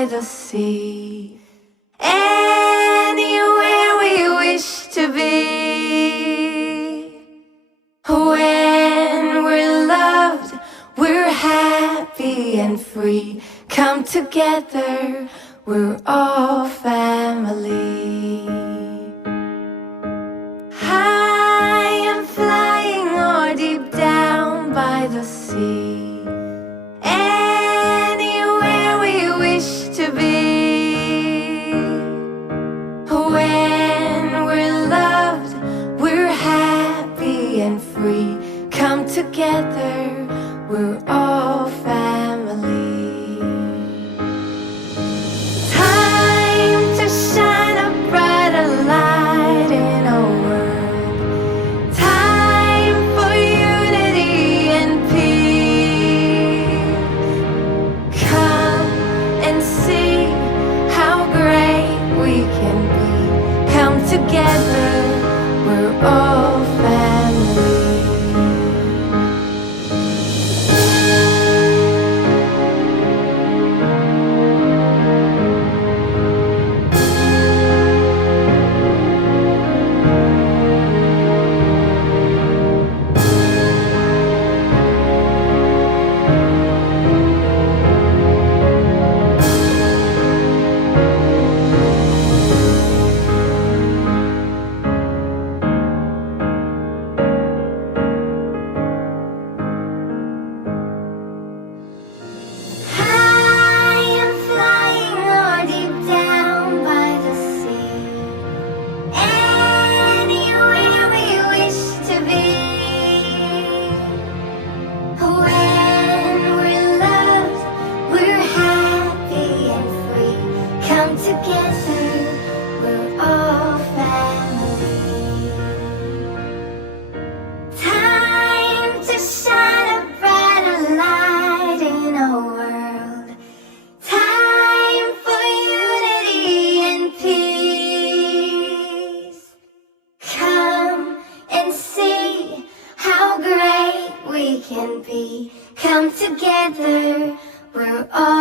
by the sea. Anywhere we wish to be. When we're loved, we're happy and free. Come together, we're all family. High and flying or deep down by the sea. Anywhere we wish to be. When we're loved, we're happy and free. Come together, we're all family. Time to shine a brighter light in our world. Time for unity and peace. Come and see how great we can be. Come together, we're all family. Come together, we're all